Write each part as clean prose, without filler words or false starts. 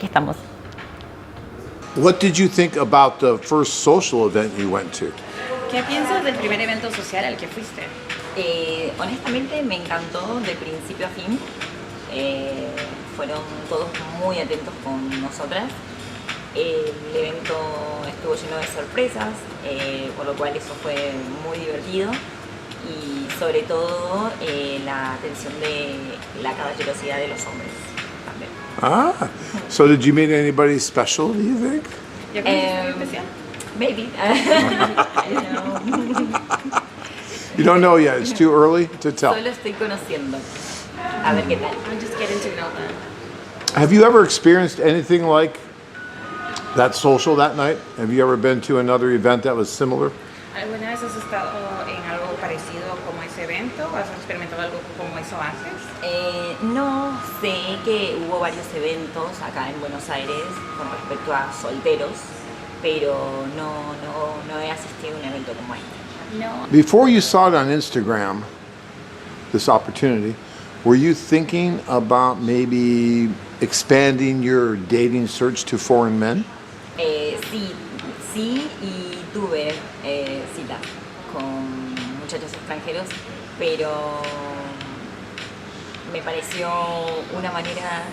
Estamos. What did you think about the first social event you went to? ¿Qué piensas del primer evento social al que fuiste? Honestamente me encantó de principio a fin. Fueron todos muy atentos con nosotras. El evento estuvo lleno de sorpresas, por lo cual eso fue muy divertido. Y sobre todo la atención de la caballerosidad de los hombres también. Ah, so did you meet anybody special, do you think? ¿Ya conociste especial? Maybe. I don't know. You don't know yet, it's too early to tell. Solo estoy conociendo. A ver qué tal. I'm just getting to know them. Have you ever experienced anything like that social that night? Have you ever been to another event that was similar? ¿Alguna vez has estado en algo parecido como ese evento? ¿Has experimentado algo como eso antes? No, sé que hubo varios eventos acá en Buenos Aires con respecto a solteros, pero no he asistido a un evento como este. No. Before you saw it on Instagram, this opportunity, were you thinking about maybe expanding your dating search to foreign men? Sí, y tuve citas con muchachos extranjeros, pero me pareció una manera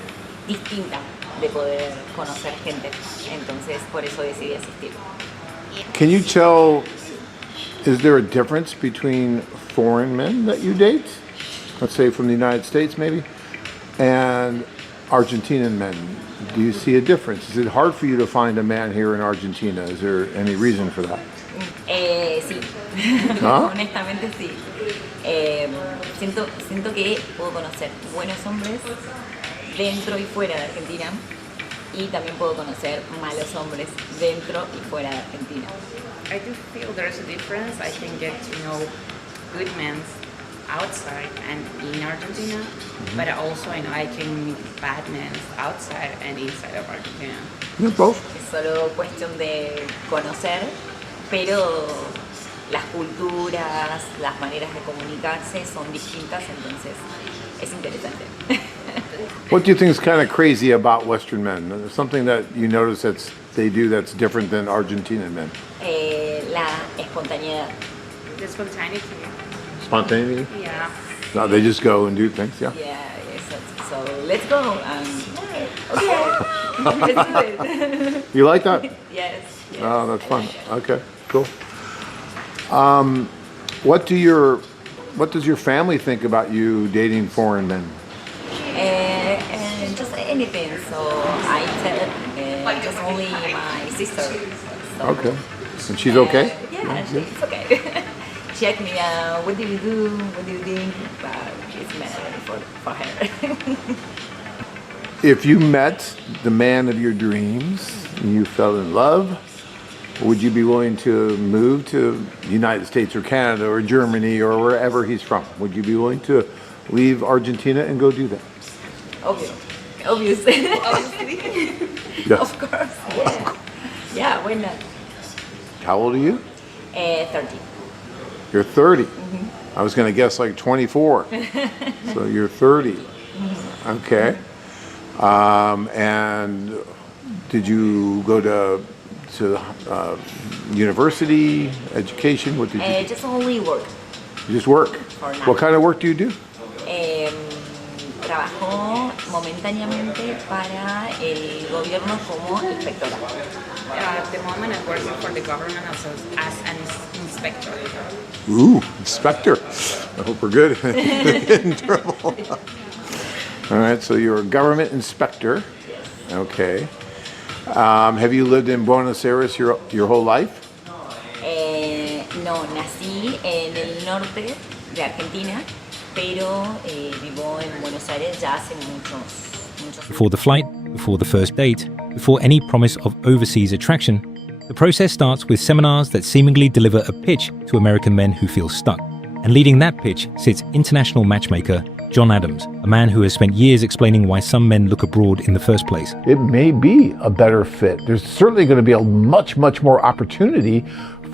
distinta de poder conocer gente, entonces por eso decidí asistir. Can you tell, is there a difference between foreign men that you date, let's say from the United States maybe, and Argentinian men? Do you see a difference? Is it hard for you to find a man here in Argentina? Is there any reason for that? Sí, ¿Ah? honestamente sí. Siento que puedo conocer buenos hombres dentro y fuera de Argentina, y también puedo conocer malos hombres dentro y fuera de Argentina. I do feel there's a difference. I can get to know good men outside and in Argentina, but also I know I can meet bad men outside and inside of Argentina. Yeah, both. Es solo cuestión de conocer, pero las culturas, las maneras de comunicarse son distintas, entonces es interesante. What do you think is kind of crazy about Western men? There's something that you notice that they do that's different than Argentinian men? La espontaneidad. The spontaneity. Spontaneity? Yeah. No, they just go and do things, yeah? Yeah, so let's go. Okay, let's do it. You like that? Yes. Oh, that's fun. Okay, cool. What does your family think about you dating foreign men? Just anything. So I tell just only my sister. So, Okay. And she's okay? Yeah, she's okay. She asked me, what do you do? What do you think? But it's meant for her. If you met the man of your dreams and you fell in love, would you be willing to move to the United States or Canada or Germany or wherever he's from? Would you be willing to leave Argentina and go do that? Obviously. Yes. Of course. Yeah, why not? How old are you? 30. You're 30. I was going to guess like 24. So you're 30. Okay. And did you go to university, education? What did you do? Just only work. You just work? For now. What kind of work do you do? Trabajo momentáneamente para el gobierno como inspectora. At the moment I'm working for the government as an inspector. Ooh, inspector. I hope we're good. In trouble. All right, so you're a government inspector. Yes. Okay. Have you lived in Buenos Aires your whole life? No, nací en el norte de Argentina, pero vivo en Buenos Aires ya hace muchos. Before the flight, before the first date, before any promise of overseas attraction, the process starts with seminars that seemingly deliver a pitch to American men who feel stuck. And leading that pitch sits international matchmaker John Adams, a man who has spent years explaining why some men look abroad in the first place. It may be a better fit. There's certainly going to be a much more opportunity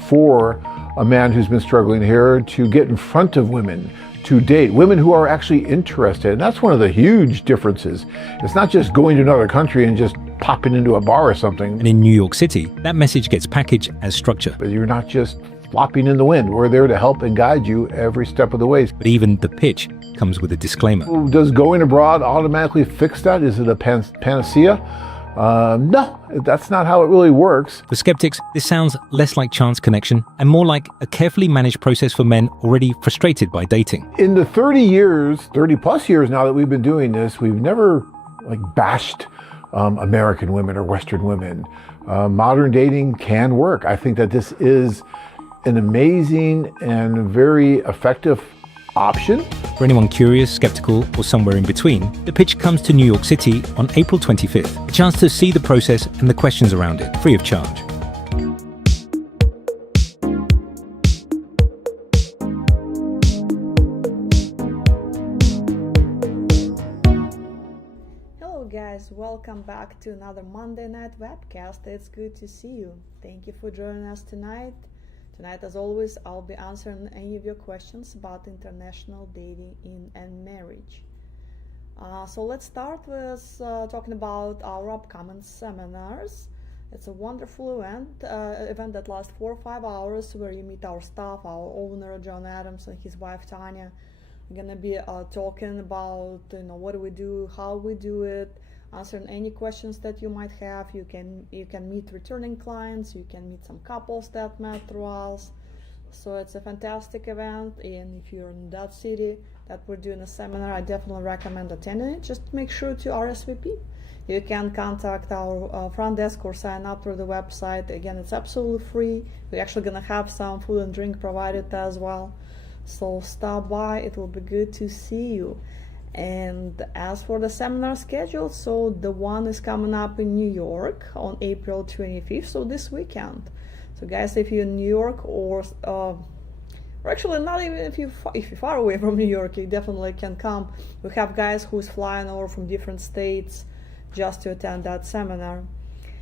for a man who's been struggling here to get in front of women, to date women who are actually interested. And that's one of the huge differences. It's not just going to another country and just popping into a bar or something. And in New York City, that message gets packaged as structure. But you're not just flopping in the wind. We're there to help and guide you every step of the way. But even the pitch comes with a disclaimer. Does going abroad automatically fix that? Is it a panacea? No, that's not how it really works. For skeptics, this sounds less like chance connection and more like a carefully managed process for men already frustrated by dating. In the 30 plus years now that we've been doing this, we've never bashed American women or Western women. Modern dating can work. I think that this is an amazing and very effective option. For anyone curious, skeptical, or somewhere in between, the pitch comes to New York City on April 25th. A chance to see the process and the questions around it, free of charge. Hello guys, welcome back to another Monday night webcast. It's good to see you. Thank you for joining us tonight. Tonight, as always, I'll be answering any of your questions about international dating and marriage. So let's start with talking about our upcoming seminars. It's a wonderful event that lasts 4 or 5 hours, where you meet our staff, our owner John Adams and his wife Tanya. We're gonna be talking about what do we do, how we do it, answering any questions that you might have. You can meet returning clients, you can meet some couples that met through us. So it's a fantastic event, and if you're in that city that we're doing a seminar, I definitely recommend attending it. Just make sure to RSVP. You can contact our front desk or sign up through the website. Again, it's absolutely free. We're actually gonna have some food and drink provided as well. So stop by, it will be good to see you. And as for the seminar schedule, so the one is coming up in New York on April 25th, so this weekend. So guys, if you're in New York or actually not even if you're far away from New York, you definitely can come. We have guys who's flying over from different states just to attend that seminar.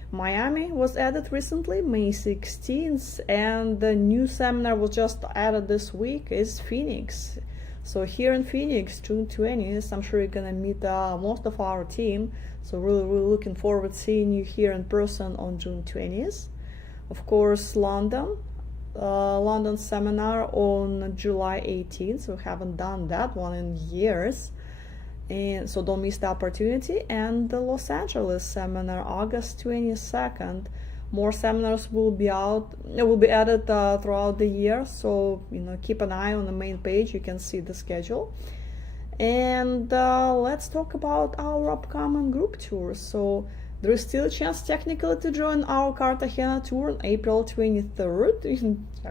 Miami was added recently, May 16th, and the new seminar was just added this week is Phoenix. So here in Phoenix, June 20th, I'm sure you're gonna meet most of our team. So really looking forward to seeing you here in person on June 20th. Of course, London seminar on July 18th. So we haven't done that one in years, and so don't miss the opportunity. And the Los Angeles seminar, August 22nd. More seminars will be added throughout the year, so keep an eye on the main page. You can see the schedule. And let's talk about our upcoming group tour. So there is still a chance technically to join our Cartagena tour on April 23rd.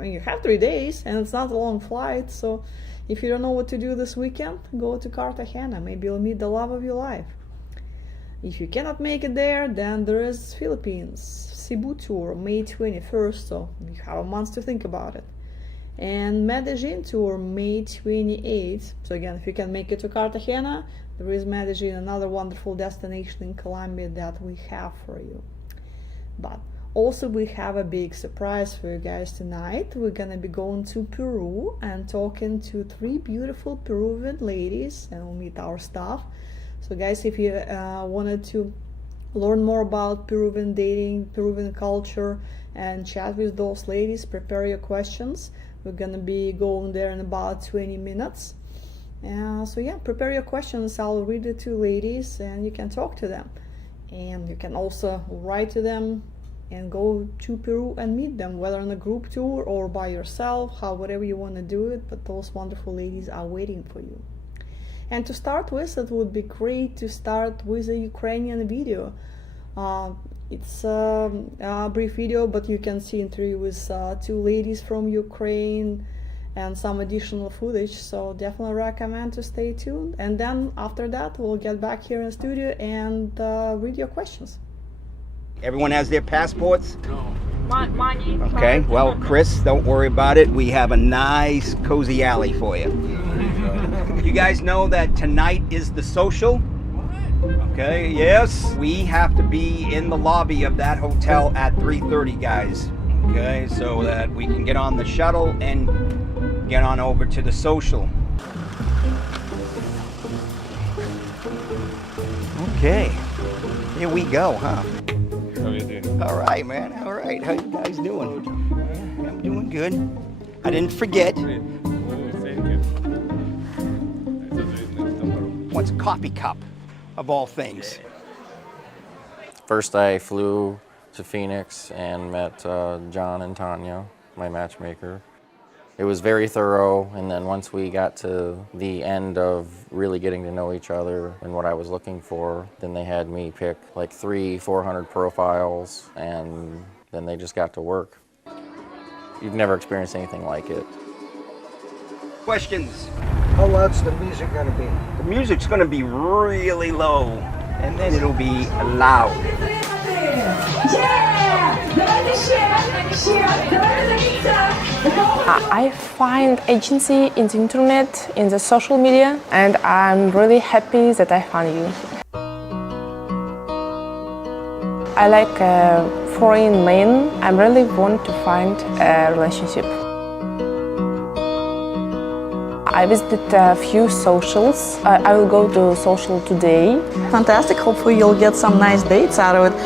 You have 3 days, and it's not a long flight. So if you don't know what to do this weekend, go to Cartagena. Maybe you'll meet the love of your life. If you cannot make it there, then there is Philippines Cebu tour, May 21st, so you have a month to think about it. And Medellin tour, May 28th. So again, if you can make it to Cartagena, there is Medellin, another wonderful destination in Colombia that we have for you. But also we have a big surprise for you guys tonight. We're gonna be going to Peru and talking to 3 beautiful Peruvian ladies, and we'll meet our staff. So guys, if you wanted to learn more about Peruvian dating, Peruvian culture, and chat with those ladies, prepare your questions. We're gonna be going there in about 20 minutes. So yeah, prepare your questions. I'll read it to ladies and you can talk to them. And you can also write to them and go to Peru and meet them, whether on a group tour or by yourself, whatever you want to do it, but those wonderful ladies are waiting for you. And to start with, it would be great to start with a Ukrainian video. It's a brief video, but you can see interview with 2 ladies from Ukraine and some additional footage. So definitely recommend to stay tuned. And then after that, we'll get back here in the studio and read your questions. Everyone has their passports? Money. Okay, well, Chris, don't worry about it. We have a nice, cozy alley for you. You guys know that tonight is the social? Okay, yes. We have to be in the lobby of that hotel at 3:30, guys. Okay, so that we can get on the shuttle and get on over to the social. Okay, here we go, huh? How are you doing? All right, man. All right. How you guys doing? I'm doing good. I didn't forget. Oh, thank you. What's a coffee cup, of all things? First, I flew to Phoenix and met John and Tanya, my matchmaker. It was very thorough, and then once we got to the end of really getting to know each other and what I was looking for, then they had me pick like 400 profiles, and then they just got to work. You've never experienced anything like it. Questions? How loud's the music gonna be? The music's gonna be really low, and then it'll be loud. I find agency in the internet, in the social media, and I'm really happy that I found you. I like foreign men. I really want to find a relationship. I visited a few socials. I will go to social today. Fantastic. Hopefully you'll get some nice dates out of it.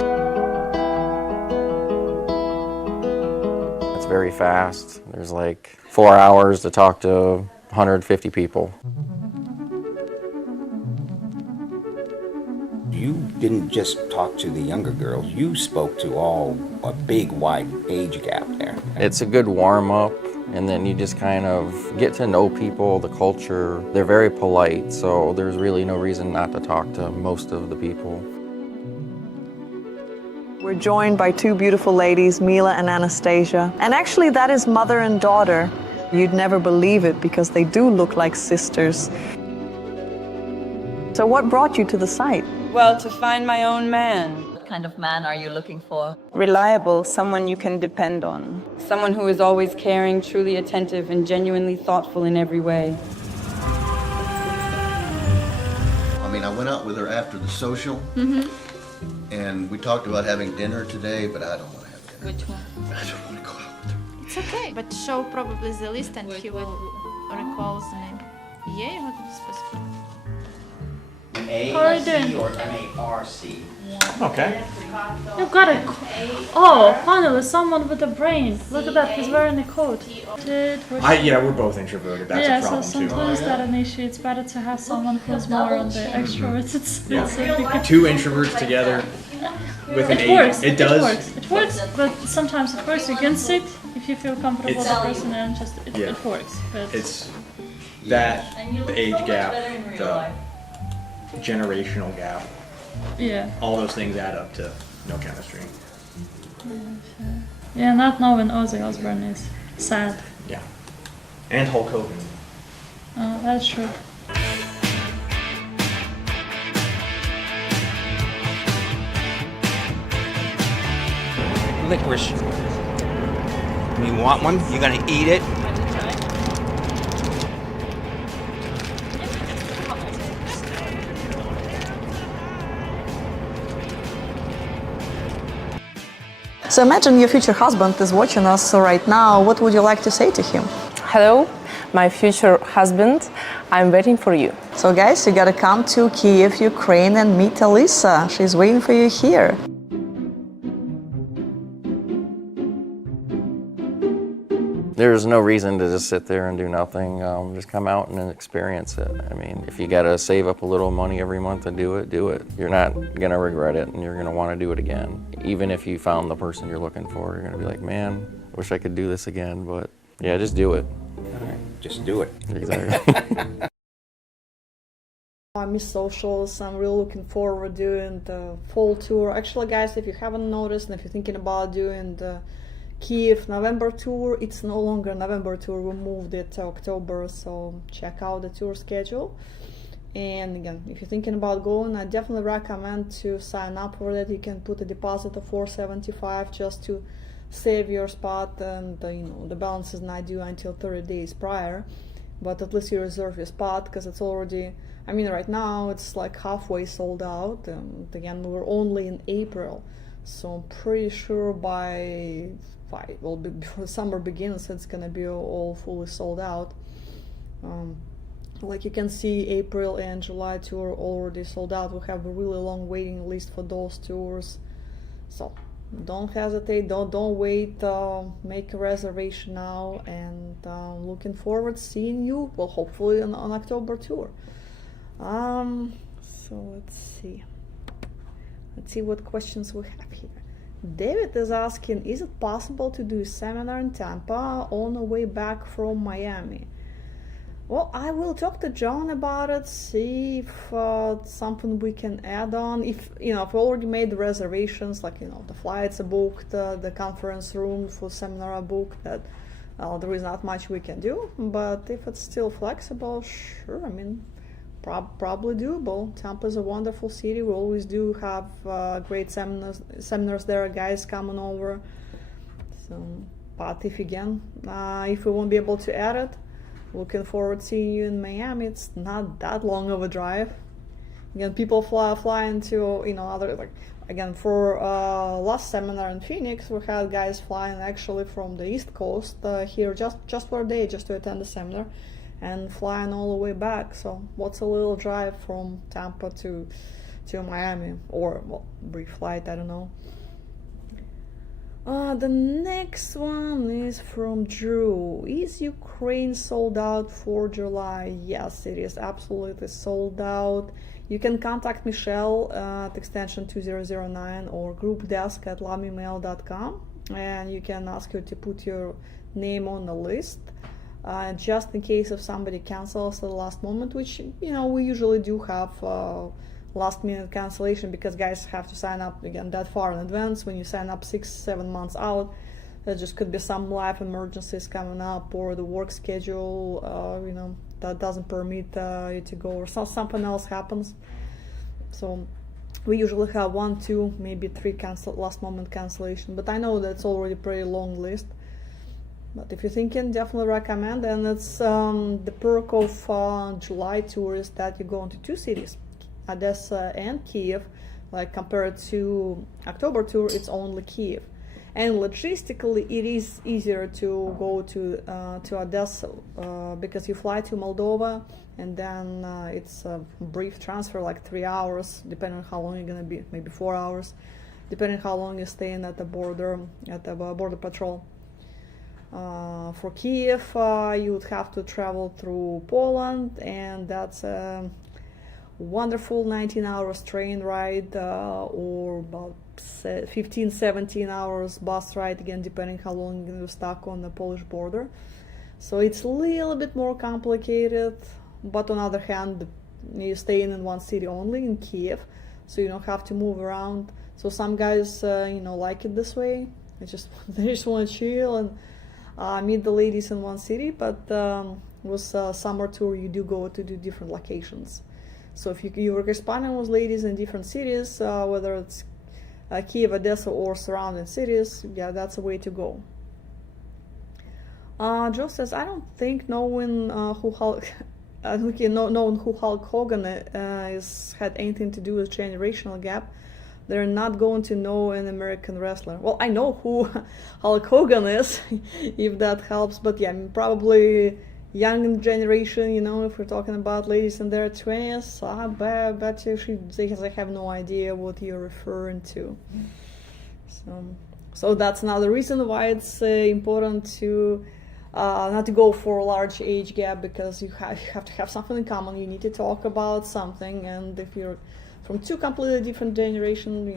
It's very fast. There's like 4 hours to talk to 150 people. You didn't just talk to the younger girls, you spoke to a big wide age gap there. It's a good warm-up, and then you just kind of get to know people, the culture. They're very polite, so there's really no reason not to talk to most of the people. We're joined by two beautiful ladies, Mila and Anastasia. And actually that is mother and daughter. You'd never believe it because they do look like sisters. So what brought you to the site? Well, to find my own man. What kind of man are you looking for? Reliable, someone you can depend on. Someone who is always caring, truly attentive, and genuinely thoughtful in every way. I mean, I went out with her after the social, and we talked about having dinner today, but I don't want to have dinner. Which one? I don't want to go out with her. It's okay, but show probably the list and he will recall the name. Є його тут список? An How are you doing? A-C or M-A-R-C? Okay. You got it. Oh, finally, someone with a brain. Look at that, he's wearing a coat. Yeah, we're both introverted. That's a problem so sometimes too. that an issue. It's better to have someone who's more on the extroverted side. Two introverts together with an It A. works. It does. It works, but sometimes it works against it. If you feel comfortable with the person and just it works. But It's that, the age gap, the generational gap. yeah. All those things add up to no chemistry. Yeah, not knowing Ozzy Osbourne is sad. Yeah. And Hulk Hogan. Oh, that's true. Licorice. You want one? You're gonna eat it? So imagine your future husband is watching us right now. What would you like to say to him? Hello, my future husband. I'm waiting for you. So guys, you gotta come to Kyiv, Ukraine and meet Alisa. She's waiting for you here. There's no reason to just sit there and do nothing. Just come out and experience it. I mean, if you gotta save up a little money every month to do it, do it. You're not gonna regret it, and you're gonna wanna do it again. Even if you found the person you're looking for, you're gonna be like, man, I wish I could do this again, but yeah, just do it. Just do it. Exactly. I miss socials. I'm really looking forward to doing the fall tour. Actually, guys, if you haven't noticed and if you're thinking about doing the Kyiv November tour, it's no longer November tour. We moved it to October, so check out the tour schedule. And again, if you're thinking about going, I definitely recommend to sign up for that. You can put a deposit of $475 just to save your spot, and the balance is not due until 30 days prior. But at least you reserve your spot because it's already, I mean, right now it's like halfway sold out. Again, we're only in April, so I'm pretty sure before summer begins, it's gonna be all fully sold out. Like you can see, April and July tour already sold out. We have a really long waiting list for those tours. So don't hesitate, don't wait, make a reservation now, and looking forward to seeing you, well, hopefully on October tour. So let's see what questions we have here. David is asking, is it possible to do a seminar in Tampa on the way back from Miami? Well, I will talk to John about it, see if something we can add on. If we already made the reservations, like the flights are booked, the conference room for seminar are booked, that there is not much we can do. But if it's still flexible, sure. I mean, probably doable. Tampa is a wonderful city. We always do have great seminars there, guys coming over. So, but if we won't be able to add it, looking forward to seeing you in Miami. It's not that long of a drive. Again, people fly into other, like, again, for last seminar in Phoenix, we had guys flying actually from the East Coast here just for a day, just to attend the seminar, and flying all the way back. So what's a little drive from Tampa to Miami, or brief flight, I don't know. The next one is from Drew. Is Ukraine sold out for July? Yes, it is absolutely sold out. You can contact Michelle at extension 2009 or groupdesk@lamemail.com, and you can ask her to put your name on the list, just in case if somebody cancels at the last moment, which we usually do have last minute cancellation, because guys have to sign up again that far in advance. When you sign up 6-7 months out, there just could be some life emergencies coming up, or the work schedule that doesn't permit you to go, or something else happens. So we usually have 1, 2, maybe 3 last moment cancellation, but I know that's already a pretty long list. But if you're thinking, definitely recommend. And it's the perk of July tour is that you go into 2 cities, Odessa and Kiev. Like compared to October tour, it's only Kiev. And logistically, it is easier to go to Odessa because you fly to Moldova, and then it's a brief transfer, like 3 hours, depending on how long you're gonna be, maybe 4 hours, depending on how long you're staying at the border, at the border patrol. For Kiev, you would have to travel through Poland, and that's a wonderful 19 hours train ride, or about 15-17 hours bus ride, again depending how long you're stuck on the Polish border. So it's a little bit more complicated, but on the other hand, you're staying in one city only, in Kiev, so you don't have to move around. So some guys like it this way. They just want to chill and meet the ladies in one city. But with summer tour, you do go to do different locations. So if you're corresponding with ladies in different cities, whether it's Kiev, Odessa, or surrounding cities, yeah, that's a way to go. Joe says, I don't think knowing who Hulk Hogan is had anything to do with generational gap. They're not going to know an American wrestler. Well, I know who Hulk Hogan is, if that helps. But yeah, probably young generation, if we're talking about ladies in their 20s, I bet you they have no idea what you're referring to. So that's another reason why it's important to not to go for a large age gap, because you have to have something in common. You need to talk about something, and if you're from 2 completely different generations,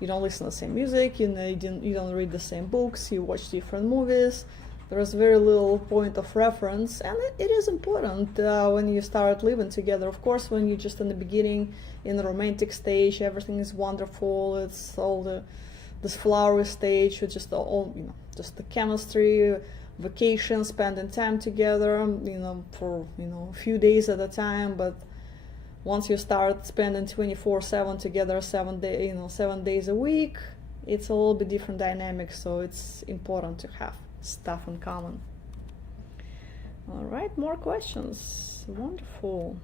you don't listen to the same music, you don't read the same books, you watch different movies. There's very little point of reference, and it is important when you start living together. Of course, when you're just in the beginning, in the romantic stage, everything is wonderful. It's all this flowery stage, with just just the chemistry, vacation, spending time together, for a few days at a time. But once you start spending 24/7 together, 7 days a week, it's a little bit different dynamic. So it's important to have stuff in common. All right, more questions. Wonderful.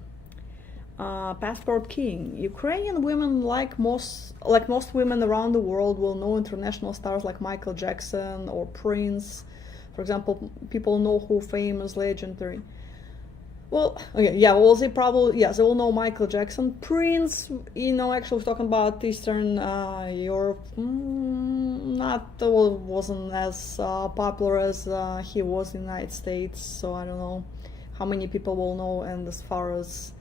Passport King. Ukrainian women, like most women around the world, will know international stars like Michael Jackson or Prince. For example, people know who famous, legendary. Well, okay, yeah, well, they probably, yes, they will know Michael Jackson. Prince, actually talking about Eastern Europe, wasn't as popular as he was in the United States, so I don't know how many people will know, and as far as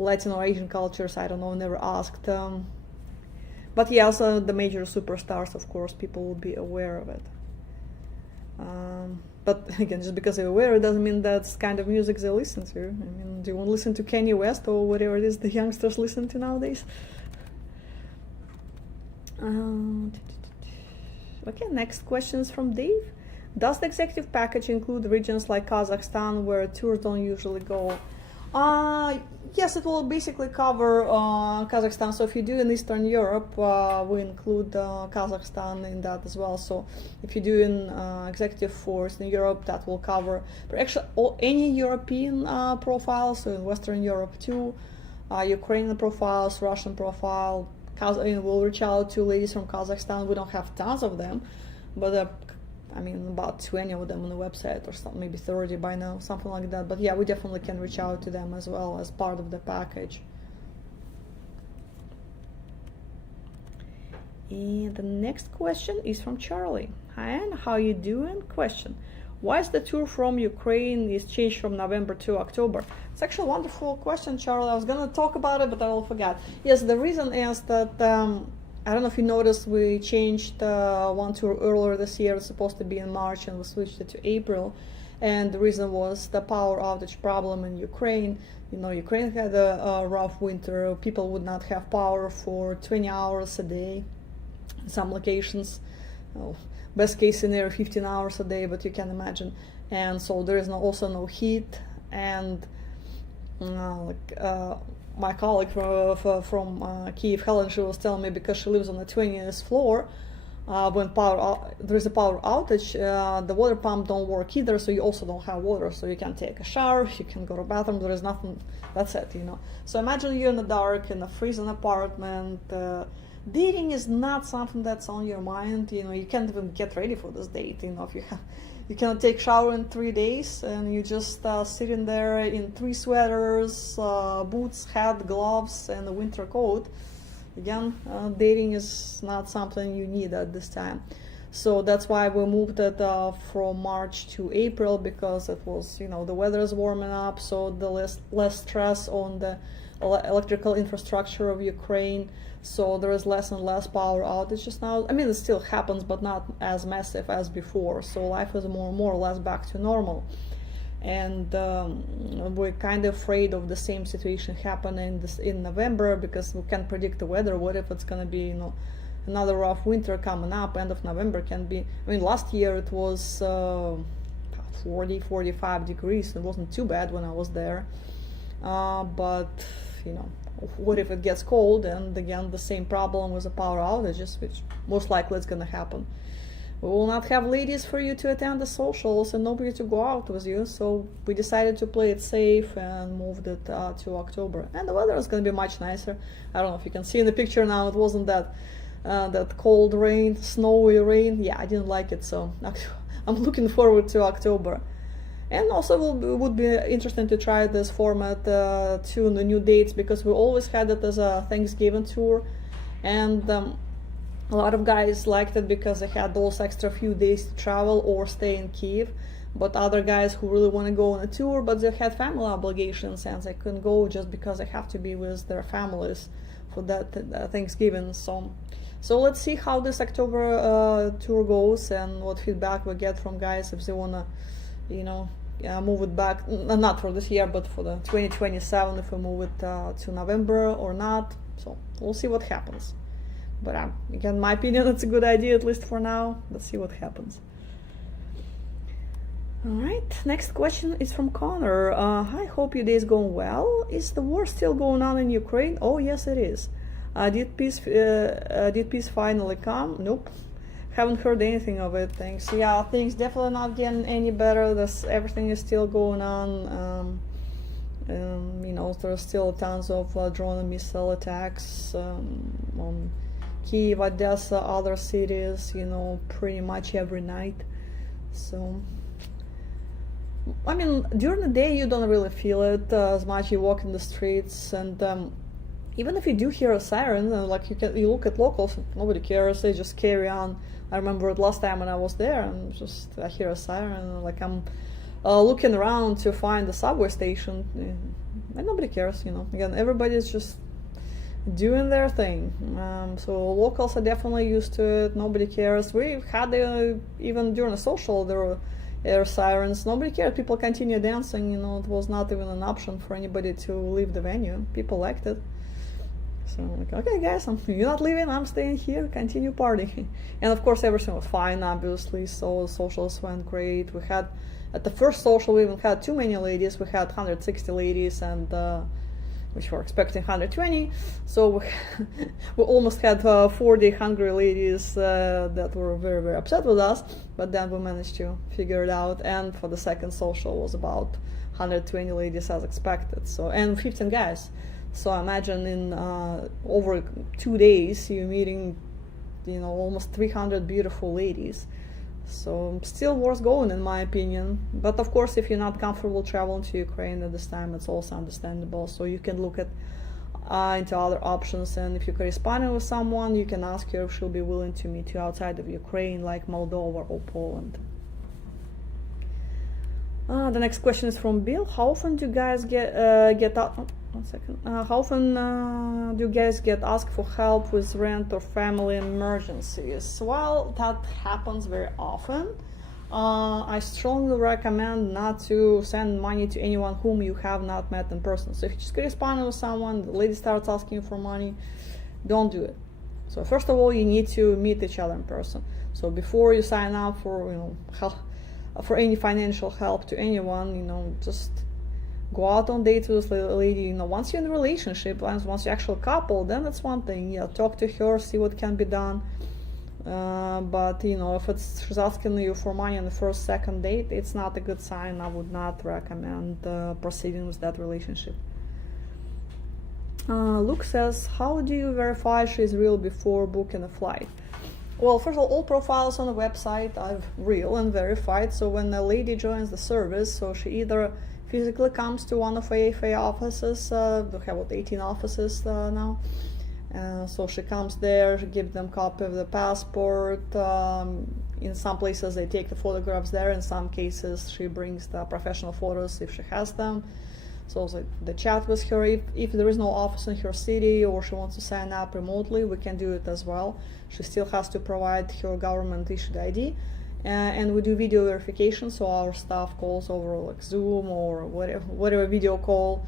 Latin or Asian cultures, I don't know, never asked. But yeah, also the major superstars, of course, people will be aware of it. But again, just because they're aware, it doesn't mean that's kind of music they listen to. I mean, do you want to listen to Kanye West or whatever it is the youngsters listen to nowadays? Okay, next question is from Dave. Does the executive package include regions like Kazakhstan where tours don't usually go? Yes, it will basically cover Kazakhstan. So if you do in Eastern Europe, we include Kazakhstan in that as well. So if you do in executive for Eastern Europe, that will cover actually any European profiles. So in Western Europe too, Ukrainian profiles, Russian profile. We'll reach out to ladies from Kazakhstan. We don't have tons of them, but about 20 of them on the website or something, maybe 30 by now, something like that. But yeah, we definitely can reach out to them as well as part of the package. And the next question is from Charlie. Hi, Anne, how you doing? Question. Why is the tour from Ukraine is changed from November to October? It's actually a wonderful question, Charlie. I was going to talk about it, but I will forget. Yes, the reason is that I don't know if you noticed, we changed one tour earlier this year. It's supposed to be in March, and we switched it to April. And the reason was the power outage problem in Ukraine. Ukraine had a rough winter. People would not have power for 20 hours a day in some locations. Best case scenario, 15 hours a day, but you can imagine. And so there is also no heat. And my colleague from Kiev, Helen, she was telling me, because she lives on the 20th floor, when there is a power outage, the water pump don't work either, so you also don't have water, so you can take a shower, you can go to the bathroom, there is nothing, that's it, So imagine you're in the dark in a freezing apartment. Dating is not something that's on your mind, you can't even get ready for this date, if you cannot take shower in 3 days, and you just sitting there in 3 sweaters, boots, hat, gloves, and a winter coat. Again, dating is not something you need at this time. So that's why we moved it from March to April, because it was, the weather is warming up, so the less stress on the electrical infrastructure of Ukraine. So there is less and less power outages now. I mean, it still happens, but not as massive as before. So life is more or less back to normal. And we're kind of afraid of the same situation happening in November, because we can't predict the weather. What if it's going to be, another rough winter coming up? End of November can be. Last year it was 40, 45 degrees. It wasn't too bad when I was there. But what if it gets cold? And again, the same problem with the power outages, which most likely is going to happen. We will not have ladies for you to attend the socials and nobody to go out with you, so we decided to play it safe and moved it to October. And the weather is going to be much nicer. I don't know if you can see in the picture now, it wasn't that cold rain, snowy rain. Yeah, I didn't like it, so I'm looking forward to October. And also it would be interesting to try this format to the new dates, because we always had it as a Thanksgiving tour, and a lot of guys liked it because they had those extra few days to travel or stay in Kiev. But other guys who really want to go on a tour, but they had family obligations and they couldn't go just because they have to be with their families for that Thanksgiving. So let's see how this October tour goes and what feedback we get from guys, if they want to move it back, not for this year, but for the 2027, if we move it to November or not. So we'll see what happens. But again, my opinion, it's a good idea, at least for now. Let's see what happens. All right, next question is from Connor. Hi, hope your day is going well. Is the war still going on in Ukraine? Oh, yes, it is. Did peace finally come? Nope. Haven't heard anything of it, thanks. Yeah, things definitely not getting any better. Everything is still going on. There's still tons of drone and missile attacks on Kyiv, Odessa, other cities, pretty much every night. So I mean, during the day you don't really feel it as much. You walk in the streets, and even if you do hear a siren, like you look at locals, nobody cares. They just carry on. I remember it last time when I was there, and I hear a siren, like I'm looking around to find the subway station, and nobody cares. Again, everybody's just doing their thing. So locals are definitely used to it. Nobody cares. We had even during a social there were air sirens. Nobody cared. People continue dancing. It was not even an option for anybody to leave the venue. People liked it. So I'm like, okay, guys, you're not leaving. I'm staying here. Continue partying. And of course, everything was fine. Obviously, so socials went great. We had at the first social, we even had too many ladies. We had 160 ladies, and which were expecting 120. So we almost had 40 hungry ladies that were very, very upset with us. But then we managed to figure it out. And for the second social was about 120 ladies as expected. So and 15 guys. So imagine in over 2 days you're meeting, almost 300 beautiful ladies. So still worth going in my opinion. But of course, if you're not comfortable traveling to Ukraine at this time, it's also understandable. So you can look at into other options, and if you're corresponding with someone, you can ask her if she'll be willing to meet you outside of Ukraine, like Moldova or Poland. The next question is from Bill. How often do you guys get out? One second. How often do you guys get asked for help with rent or family emergencies? Well, that happens very often. I strongly recommend not to send money to anyone whom you have not met in person. So if you just correspond with someone, the lady starts asking you for money, don't do it. So first of all, you need to meet each other in person. So before you sign up for help, for any financial help to anyone, just go out on dates with this lady. Once you're in a relationship, once you're actual couple, then that's one thing. Talk to her, see what can be done. But if she's asking you for money on the first, second date, it's not a good sign. I would not recommend proceeding with that relationship. Luke says, how do you verify she's real before booking a flight? Well, first of all profiles on the website are real and verified. So when a lady joins the service, so she either physically comes to one of AFA offices. We have 18 offices now. So she comes there, she gives them a copy of the passport. In some places they take the photographs there. In some cases she brings the professional photos if she has them. So the chat with her. If there is no office in her city or she wants to sign up remotely, we can do it as well. She still has to provide her government issued ID. And we do video verification, so our staff calls over like Zoom or whatever video call,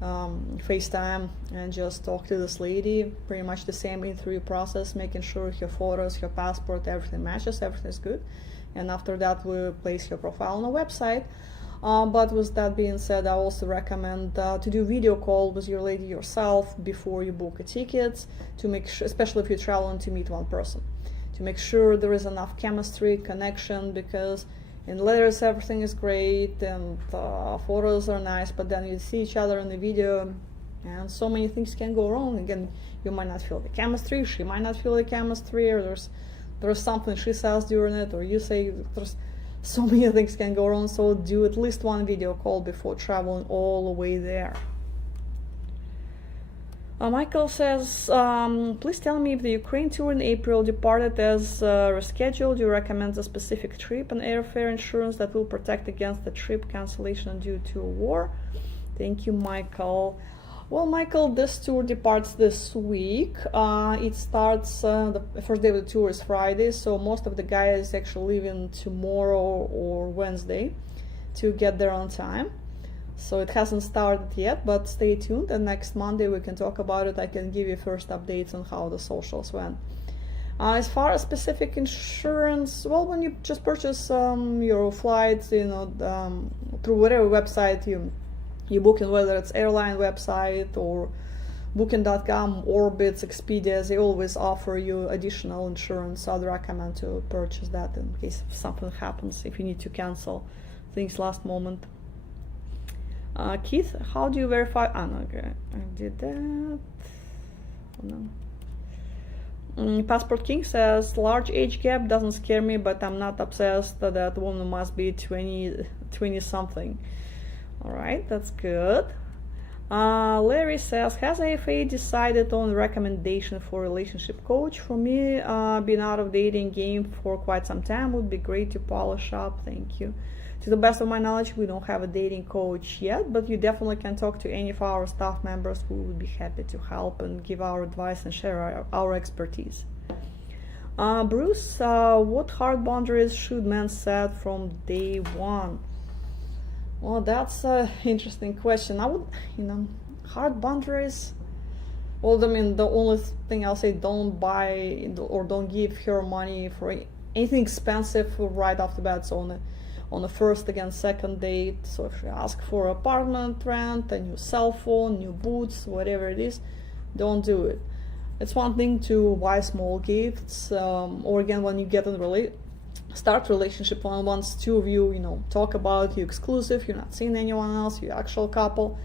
FaceTime, and just talk to this lady. Pretty much the same interview process, making sure her photos, her passport, everything matches, everything is good. And after that, we place her profile on the website. But with that being said, I also recommend to do video call with your lady yourself before you book a ticket, to make sure, especially if you're traveling to meet one person, to make sure there is enough chemistry, connection, because in letters everything is great and photos are nice, but then you see each other in the video and so many things can go wrong. Again, you might not feel the chemistry, she might not feel the chemistry, or there's something she says during it, or you say, there's so many things can go wrong. So do at least one video call before traveling all the way there. Michael says, please tell me if the Ukraine tour in April departed as rescheduled. Do you recommend a specific trip and airfare insurance that will protect against the trip cancellation due to war? Thank you, Michael. Well, Michael, this tour departs this week. It starts, the first day of the tour is Friday, so most of the guys actually leaving tomorrow or Wednesday to get there on time. So it hasn't started yet, but stay tuned, and next Monday we can talk about it. I can give you first updates on how the socials went. As far as specific insurance, well, when you just purchase your flights, through whatever website you book in, whether it's airline website or Booking.com, Orbitz, Expedia, they always offer you additional insurance. So I'd recommend to purchase that in case something happens, if you need to cancel things last moment. Keith, how do you verify? No, okay, I did that. Passport King says, large age gap doesn't scare me, but I'm not obsessed that woman must be 20 something. All right, that's good. Larry says, has AFA decided on recommendation for relationship coach? For me, being out of dating game for quite some time would be great to polish up. Thank you. To the best of my knowledge, we don't have a dating coach yet, but you definitely can talk to any of our staff members who would be happy to help and give our advice and share our expertise. Bruce, what hard boundaries should men set from day one? Well, that's an interesting question. I would, hard boundaries. Well, I mean, the only thing I'll say, don't buy or don't give her money for anything expensive right off the bat. So on the first, again, second date. So if you ask for apartment rent, a new cell phone, new boots, whatever it is, don't do it. It's one thing to buy small gifts, or again, when you get in start relationship, once two of you, talk about you exclusive, you're not seeing anyone else, you're actual couple,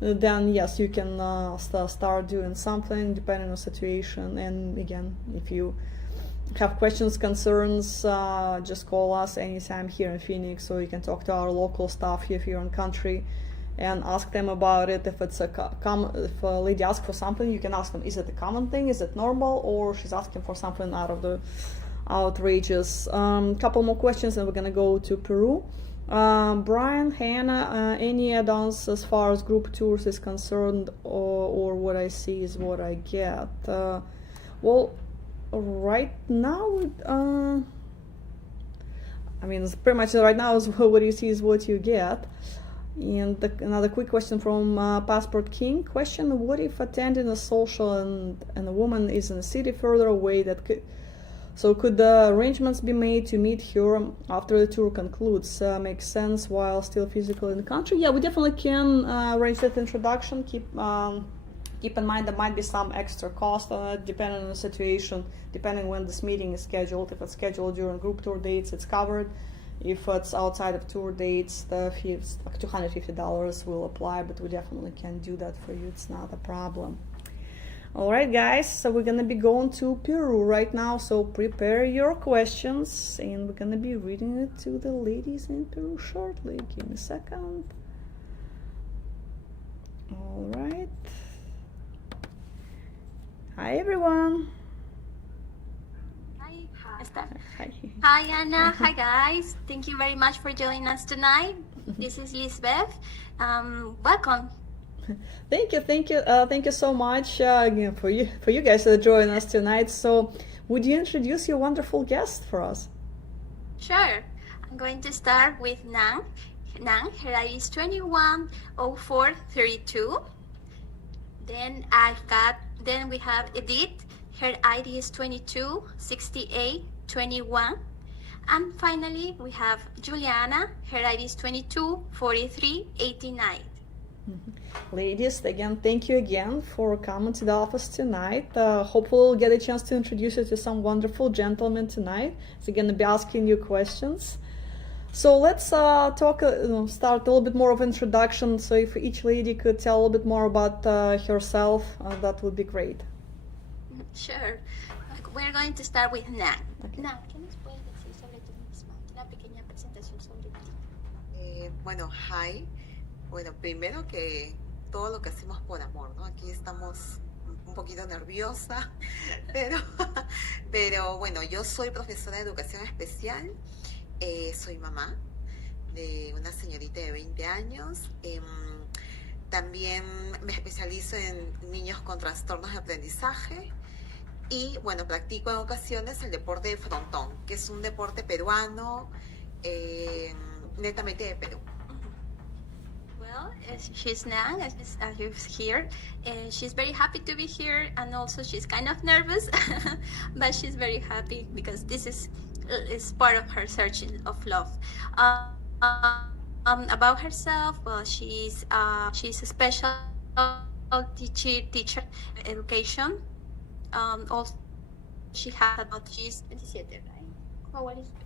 then yes, you can start doing something depending on the situation. And again, if you have questions, concerns, just call us anytime here in Phoenix, or you can talk to our local staff here if you're in country and ask them about it. If it's if a lady asks for something, you can ask them, is it a common thing, is it normal, or she's asking for something out of the outrageous. Couple more questions and we're gonna go to Peru. Brian, Hannah, any add-ons as far as group tours is concerned, or what I see is what I get? Well, right now, I mean, it's pretty much right now is what you see is what you get. And another quick question from Passport King. Question: what if attending a social and a woman is in a city further away could the arrangements be made to meet her after the tour concludes? Makes sense while still physically in the country? Yeah, we definitely can arrange that introduction. Keep in mind there might be some extra cost depending on the situation, depending when this meeting is scheduled. If it's scheduled during group tour dates, it's covered. If it's outside of tour dates, the fees, like $250 will apply, but we definitely can do that for you. It's not a problem. All right, guys, so we're gonna be going to Peru right now, so prepare your questions, and we're gonna be reading it to the ladies in Peru shortly. Give me a second. All right. Hi, everyone. Hi, Esther. Hi. Hi, Anna. Hi, guys. Thank you very much for joining us tonight. This is Lisbeth. Welcome. Thank you so much again for you guys that join us tonight. So, would you introduce your wonderful guest for us? Sure. I'm going to start with Nang. Nang, her ID is 210432. Then we have Edith. Her ID is 226821. And finally, we have Juliana. Her ID is 224389. Ladies, again, thank you again for coming to the office tonight. Hopefully we'll get a chance to introduce you to some wonderful gentlemen tonight. They're going to be asking you questions. So let's start a little bit more of introduction. So if each lady could tell a little bit more about herself, that would be great. Sure. We're going to start with Nan. Okay. Nan, ¿qué nos puedes decir sobre ti misma? Una pequeña presentación sobre ti. Bueno, hi. Bueno, primero que todo lo que hacemos por amor, ¿no? Aquí estamos un poquito nerviosa, pero bueno, yo soy profesora de educación especial, soy mamá de una señorita de 20 años, también me especializo en niños con trastornos de aprendizaje y bueno, practico en ocasiones el deporte de frontón, que es un deporte peruano, netamente de Perú. Well, she's Nang, as you've heard. She's very happy to be here, and also she's kind of nervous, but she's very happy because this is part of her searching of love. About herself, well, she's a special teacher education. Also, she has about she's 27, right?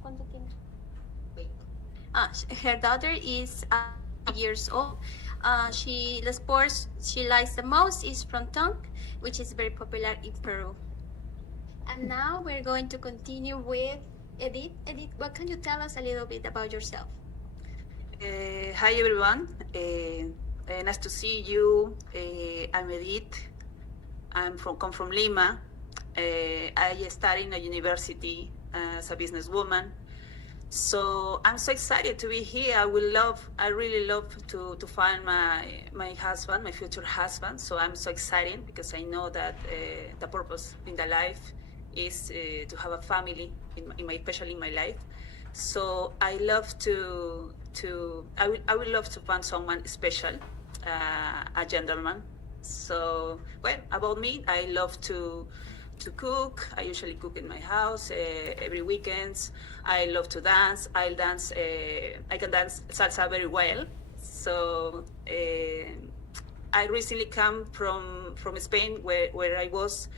¿Cuánto tiene? Her daughter is years old. The sports she likes the most is frontón, which is very popular in Peru. And now we're going to continue with Edith. Edith, what can you tell us a little bit about yourself? Hi everyone, nice to see you. I'm Edith. Come from Lima. I studied in a university as a businesswoman. So I'm so excited to be here. I really love to find my husband, my future husband. So I'm so excited because I know that the purpose in the life is to have a family, especially in my life. So I love I would love to find someone special, a gentleman. So, well, about me, I love to cook. I usually cook in my house every weekends. I love to dance. I can dance salsa very well. So I recently come from Spain, where I was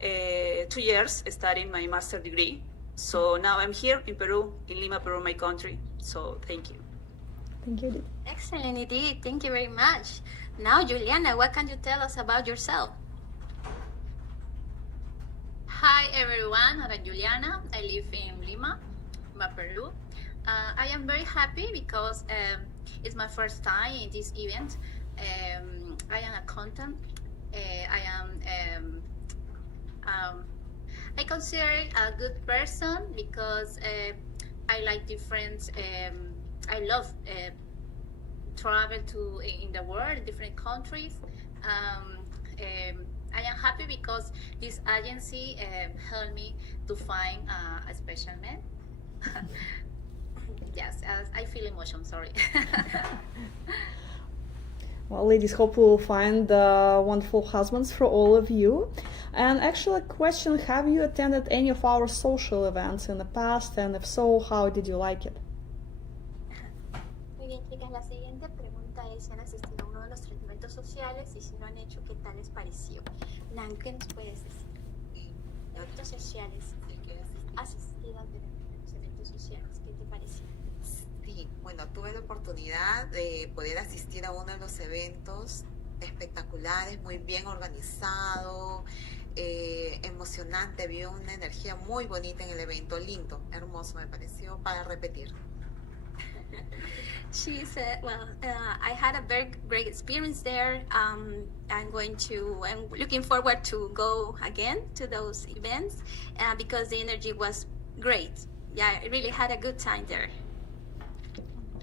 2 years studying my master's degree. So now I'm here in Peru, in Lima, Peru, my country. So thank you. Thank you, Edith. Excellent, Edith. Thank you very much. Now, Juliana, what can you tell us about yourself? Hi everyone, I'm Juliana. I live in Lima, Peru. I am very happy because it's my first time in this event. I am a content. I consider a good person because I like different. I love travel in the world, different countries. I am happy because this agency helped me to find a special man. Yes, I feel emotion, sorry. Well, ladies, hope we'll find wonderful husbands for all of you. And actually, a question, have you attended any of our social events in the past? And if so, how did you like it? Muy bien, chicas, la siguiente pregunta es si han asistido a uno de nuestros eventos sociales y si lo han hecho, ¿qué tal les pareció? Nan, ¿qué nos puedes decir? Eventos sociales. Asistido a los eventos sociales, ¿qué te pareció? Sí, bueno, tuve la oportunidad de poder asistir a uno de los eventos espectaculares, muy bien organizado, emocionante, vi una energía muy bonita en el evento, lindo, hermoso, me pareció para repetir. She said, well, I had a very great experience there. I'm looking forward to go again to those events because the energy was great. Yeah, I really had a good time there.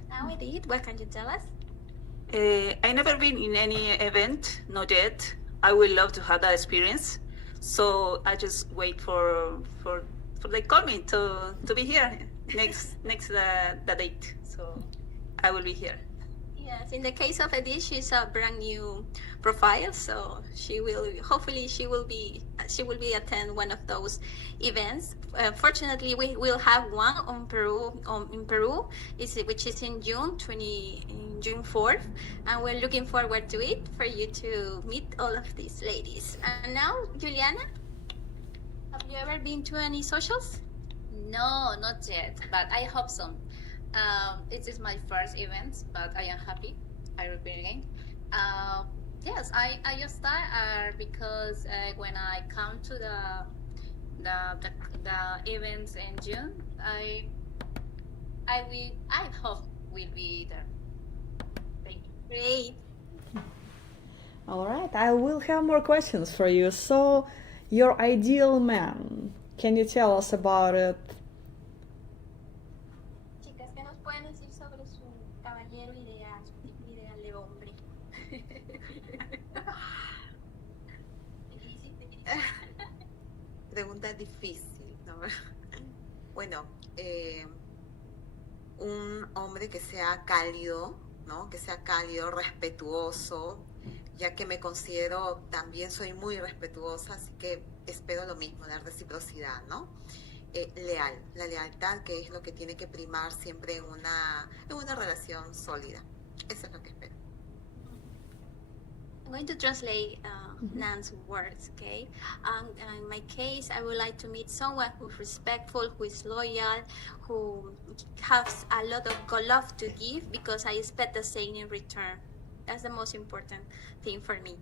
Now, Edith, what can you tell us? I never been in any event, not yet. I would love to have that experience. So I just wait for they call me to be here next the date. So I will be here. Yes, in the case of Edith, she's a brand new profile, so she will attend one of those events. Fortunately, we will have one in Peru, which is in June 4th, and we're looking forward to it for you to meet all of these ladies. And now, Juliana, have you ever been to any socials? No, not yet, but I hope so. It is my first event, but I am happy. I repeat again. Yes, I just start because when I come to the events in June, I hope we'll be there. Thank you. Great. All right, I will have more questions for you. So, your ideal man, can you tell us about it? Chicas, ¿qué nos pueden decir sobre su caballero ideal, su tipo ideal de hombre? Pregunta difícil, ¿no? Bueno, un hombre que sea cálido, ¿no? Que sea cálido, respetuoso, ya que me considero, también soy muy respetuosa, así que espero lo mismo, la reciprocidad, ¿no? Leal, la lealtad, que es lo que tiene que primar siempre en una relación sólida. Eso es lo que espero. I'm going to translate Nan's words, okay? In my case, I would like to meet someone who's respectful, who is loyal, who has a lot of love to give, because I expect the same in return. That's the most important thing for me.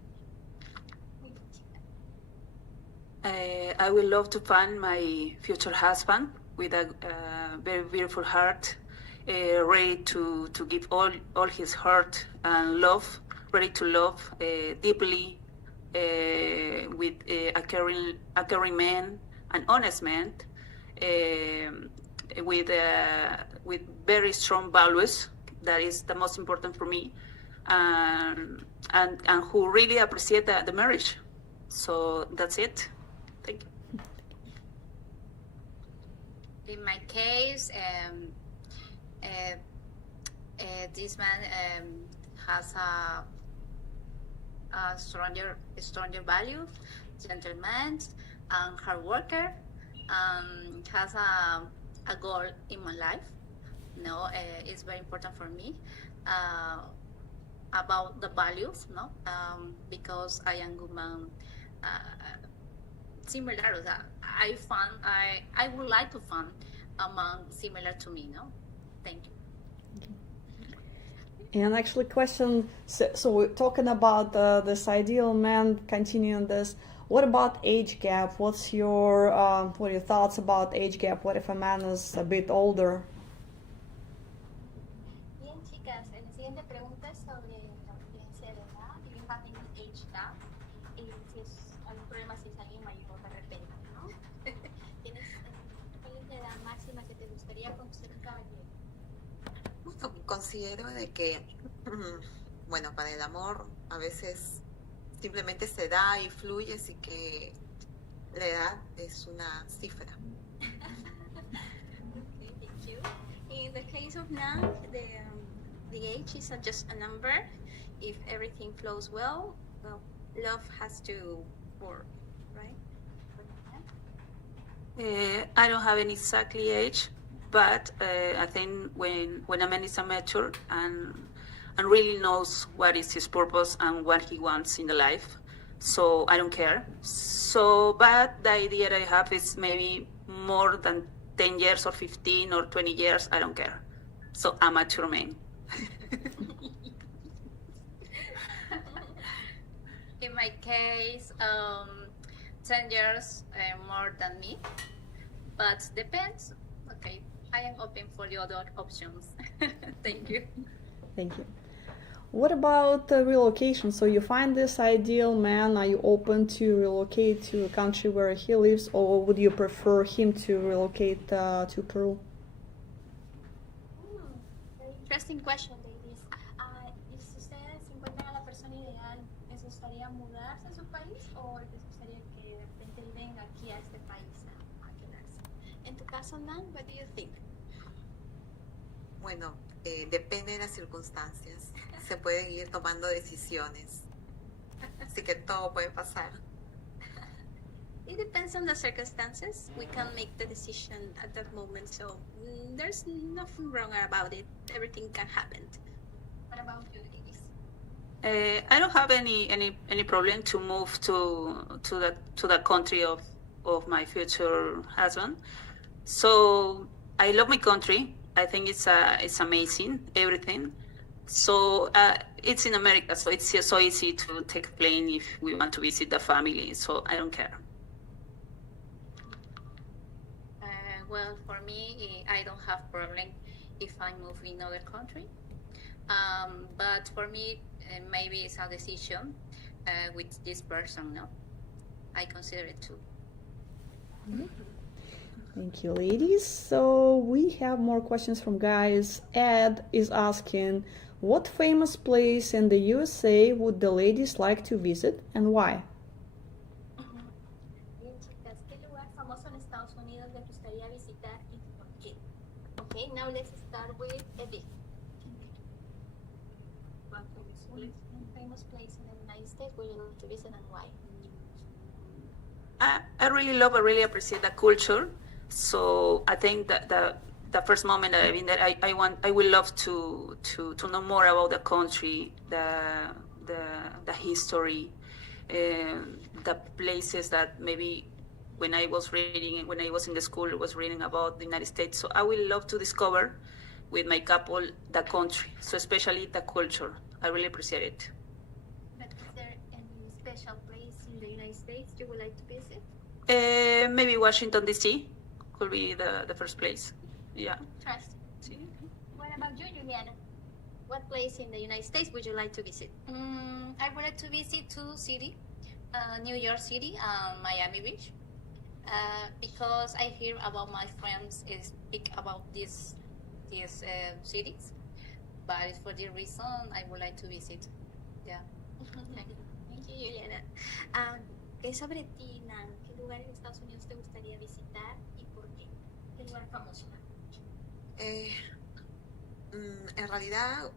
I would love to find my future husband with a very beautiful heart, ready to give all his heart and love, ready to love deeply, with a caring man, an honest man, with very strong values. That is the most important for me, and who really appreciate the marriage. So that's it. Thank you. In my case, this man has a stronger value, gentleman, and hard worker, has a goal in my life. No, it's very important for me about the values. No, because I am woman. Similar, I would like to find a man similar to me. No, thank you. And actually, question. So we're talking about this ideal man. Continuing this, what about age gap? What are your thoughts about age gap? What if a man is a bit older? Bien, chicas, la siguiente pregunta es sobre la diferencia de edad. Do you have any age gap? Y si es algún problema si es alguien mayor de repente, ¿no? ¿Cuál es la edad máxima que te gustaría conocer un caballero? Considero de que, bueno, para el amor a veces simplemente se da y fluye, así que la edad es una cifra. Okay, thank you. In the case of Nan, the age is just a number. If everything flows well, love has to work, right? I don't have any exactly age, but I think when a man is mature and really knows what is his purpose and what he wants in the life, so I don't care. So, but the idea that I have is maybe more than 10 years or 15 or 20 years, I don't care. So a mature man. In my case, 10 years more than me, but depends. Okay, I am open for the other options. Thank you. Thank you. What about relocation? So you find this ideal man. Are you open to relocate to a country where he lives, or would you prefer him to relocate to Peru? Very interesting question, ladies. Y si ustedes encuentran a la persona ideal, ¿les gustaría mudarse a su país o les gustaría que de repente viven aquí a este país a quedarse? En tu caso, Nan, what do you think? Bueno, depende de las circunstancias. Se pueden ir tomando decisiones. Así que todo puede pasar. It depends on the circumstances. We can make the decision at that moment, so there's nothing wrong about it. Everything can happen. What about you, ladies? I don't have any problem to move to the country of my future husband. So I love my country. I think it's amazing, everything. So it's in America, so it's so easy to take a plane if we want to visit the family. So I don't care. Well, for me, I don't have problem if I move in another country. But for me, maybe it's a decision with this person. No, I consider it too. Mm-hmm. Thank you, ladies. So we have more questions from guys. Ed is asking, what famous place in the USA would the ladies like to visit and why? Bien, chicas, ¿qué lugar famoso en Estados Unidos les gustaría visitar y por qué? Okay, now let's start with Edith. What famous place in the United States would you like to visit and why? I really love, I really appreciate the culture. So I think that the first moment that I've been there, I will love to know more about the country, the history, the places that maybe when I was in the school, I was reading about the United States. So I will love to discover with my couple the country, so especially the culture. I really appreciate it. But is there any special place in the United States you would like to visit? Maybe Washington D.C. could be the first place. Yeah. Trust. What about you, Juliana? What place in the United States would you like to visit? I would like to visit two cities, New York City and Miami Beach, because I hear about my friends speak about these cities. But for this reason, I would like to visit. Yeah. Thank you, Juliana. ¿Qué sobre ti, Nan? ¿Qué lugares de Estados Unidos te gustaría visitar y por qué? ¿Qué lugar famoso? En realidad,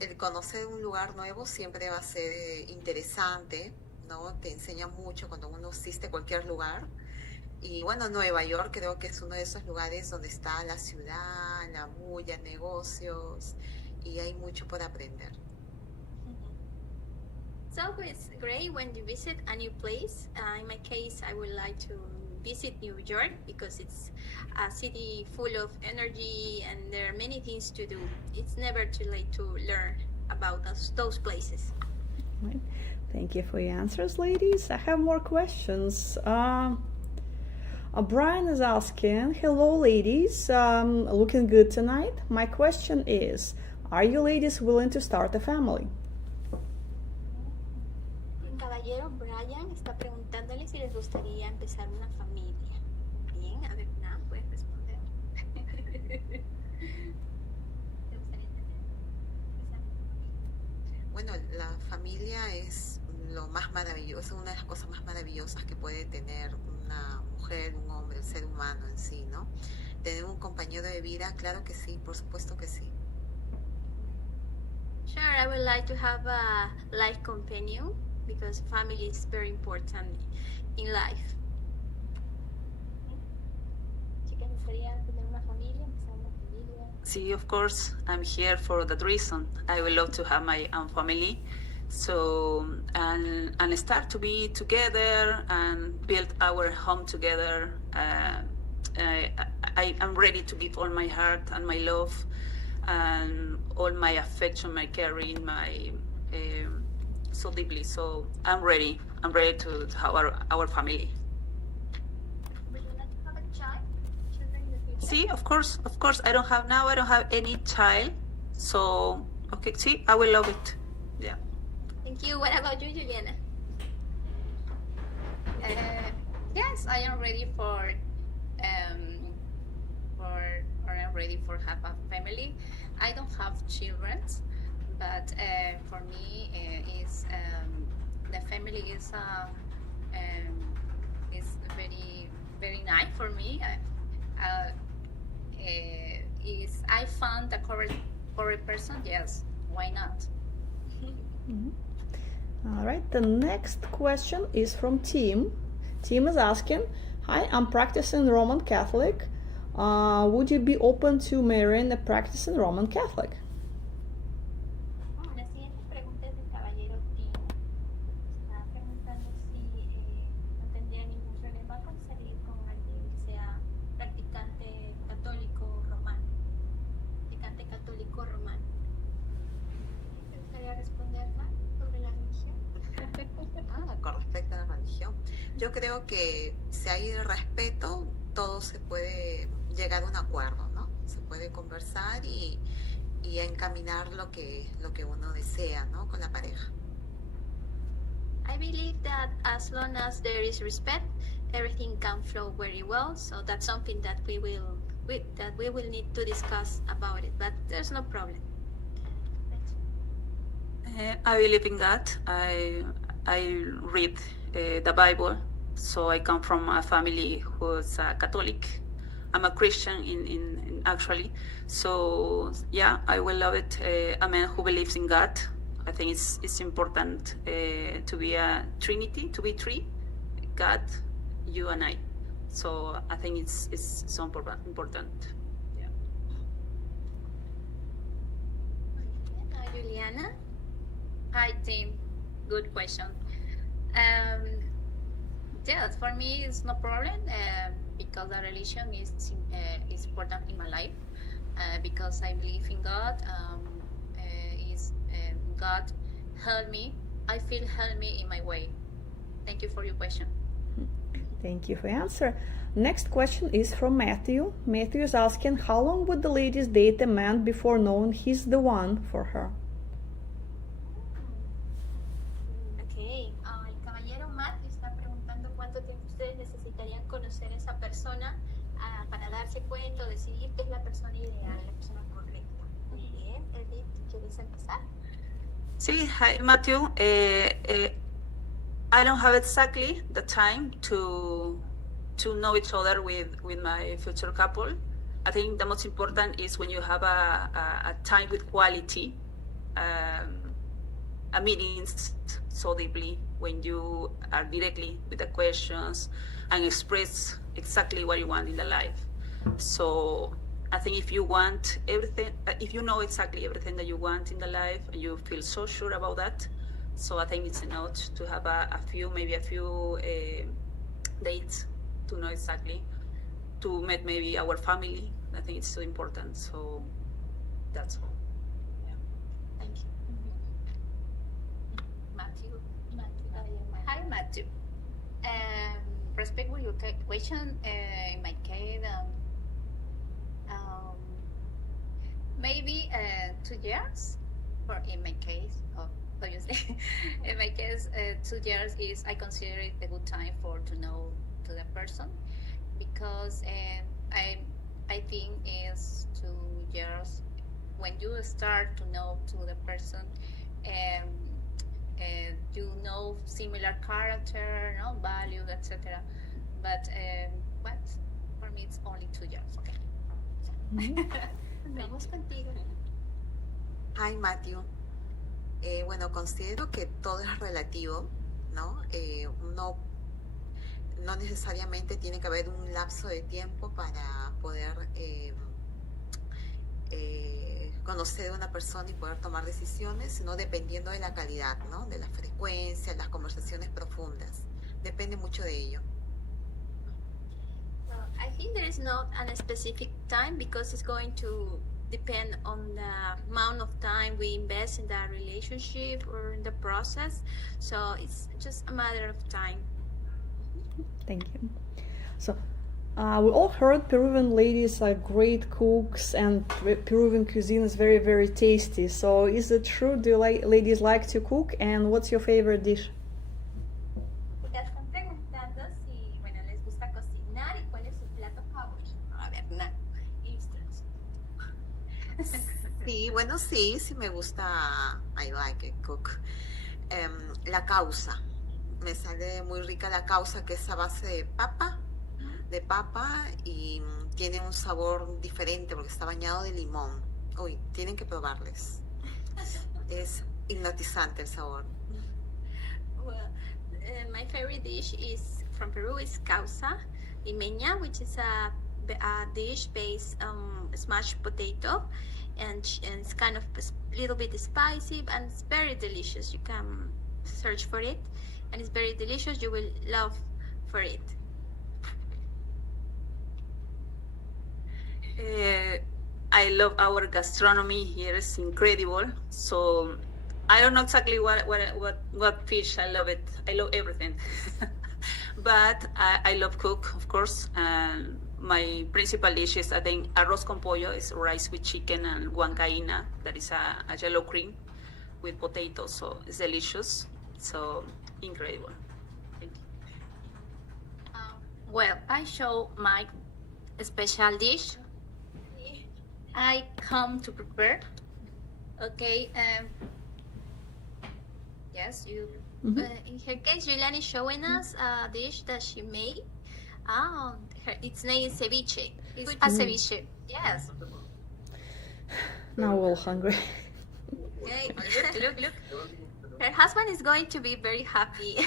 el conocer un lugar nuevo siempre va a ser interesante, ¿no? Te enseña mucho cuando uno asiste a cualquier lugar. Y bueno, Nueva York creo que es uno de esos lugares donde está la ciudad, la bulla, negocios, y hay mucho por aprender. It's always great when you visit a new place. In my case, I would like to visit New York because it's a city full of energy and there are many things to do. It's never too late to learn about those places. Right. Thank you for your answers, ladies. I have more questions. Brian is asking, hello ladies, looking good tonight. My question is, are you ladies willing to start a family? El caballero Brian está preguntándole si les gustaría empezar una familia. Bien, a ver, Nan, puedes responder. ¿Te gustaría empezar? Bueno, la familia es lo más maravilloso, una de las cosas más maravillosas que puede tener una mujer, un hombre, el ser humano en sí, ¿no? Tener un compañero de vida, claro que sí, por supuesto que sí. Sure, I would like to have a life companion because family is very important in life. Chicas, ¿gustaría tener una familia, empezar una familia? See, of course, I'm here for that reason. I would love to have my own family. So, and start to be together and build our home together. I am ready to give all my heart and my love and all my affection, my caring, my so deeply. So I'm ready. I'm ready to have our family. Would you like to have a child? Children in the future? See, of course. I don't have any child. So, okay, see, I will love it. Yeah. Thank you. What about you, Juliana? Yes, I am ready for I'm ready for have a family. I don't have children, but for me, is the family is very very nice for me. Is I found the correct person? Yes, why not? Mm-hmm. All right, the next question is from Tim. Tim is asking, hi, I'm practicing Roman Catholic. Would you be open to marrying a practicing Roman Catholic? La siguiente pregunta es del caballero Tim. Está preguntando si no tendría ningún problema con salir con alguien que sea practicante católico romano. ¿Te gustaría responder sobre la religión? Con respecto a la religión, yo creo que si hay respeto, todo se puede llegar a un acuerdo, ¿no? Se puede conversar y encaminar lo que uno desea, ¿no? Con la pareja. I believe that as long as there is respect, everything can flow very well. So that's something that we will need to discuss about it. But there's no problem. I believe in God. I read the Bible. So I come from a family who's Catholic. I'm a Christian in actually. So yeah, I will love it. A man who believes in God. I think it's important to be a Trinity, to be three, God, you and I. So I think it's so important. Yeah. Juliana? Hi, Tim. Good question. Yes, for me it's no problem because the religion is important in my life because I believe in God. God help me. I feel help me in my way. Thank you for your question. Thank you for your answer. Next question is from Matthew. Matthew is asking, how long would the ladies date a man before knowing he's the one for her? Ok, el caballero Matthew está preguntando cuánto tiempo ustedes necesitarían conocer a esa persona para darse cuenta o decidir que es la persona ideal, la persona correcta. Muy bien, Edith, ¿quieres empezar? Sí, hi Matthew. I don't have exactly the time to know each other with my future couple. I think the most important is when you have a time with quality, a meetings so deeply, when you are directly with the questions and express exactly what you want in the life. So I think if you want everything, if you know exactly everything that you want in the life and you feel so sure about that, so I think it's enough to have a few dates to know exactly, to meet maybe our family. I think it's so important. So that's all. Yeah. Thank you. Matthew. Hi, Matthew. Respect with your question, in my case, maybe 2 years, or in my case, obviously, in my case, 2 years is, I consider it a good time to know to the person, because I think is 2 years when you start to know to the person, you know similar character, no value, etc. But for me it's only 2 years. Okay. Vamos contigo. Hi, Matthew. Bueno, considero que todo es relativo, ¿no? Uno no necesariamente tiene que haber un lapso de tiempo para poder conocer a una persona y poder tomar decisiones, sino dependiendo de la calidad, ¿no? De la frecuencia, las conversaciones profundas. Depende mucho de ello. I think there is not a specific time, because it's going to depend on the amount of time we invest in that relationship or in the process. So it's just a matter of time. Thank you. So we all heard Peruvian ladies are great cooks and Peruvian cuisine is very, very tasty. So is it true? Do ladies like to cook? And what's your favorite dish? Están preguntando si, bueno, les gusta cocinar y cuál es su plato favorito. A ver, Sí, bueno, sí me gusta. I like it, cook. La causa. Me sale muy rica la causa, que es a base de papa y tiene un sabor diferente porque está bañado de limón. Uy, tienen que probarles. Es hipnotizante el sabor. Well, my favorite dish is from Peru is causa limeña, which is a dish based on smashed potato, and it's kind of a little bit spicy, and it's very delicious. You can search for it, and it's very delicious. You will love for it. I love our gastronomy here. It's incredible. So I don't know exactly what fish. I love it. I love everything. But I love cook, of course. And my principal dish is, I think, arroz con pollo, is rice with chicken, and huancaína, that is a yellow cream with potatoes. So it's delicious. So incredible. Thank you. Well, I show my special dish. I come to prepare. Okay. Yes, you. In her case, Julian is showing us a dish that she made. Its name is ceviche. It's a ceviche. Yes. Now we're all hungry. Okay. Look. Her husband is going to be very happy.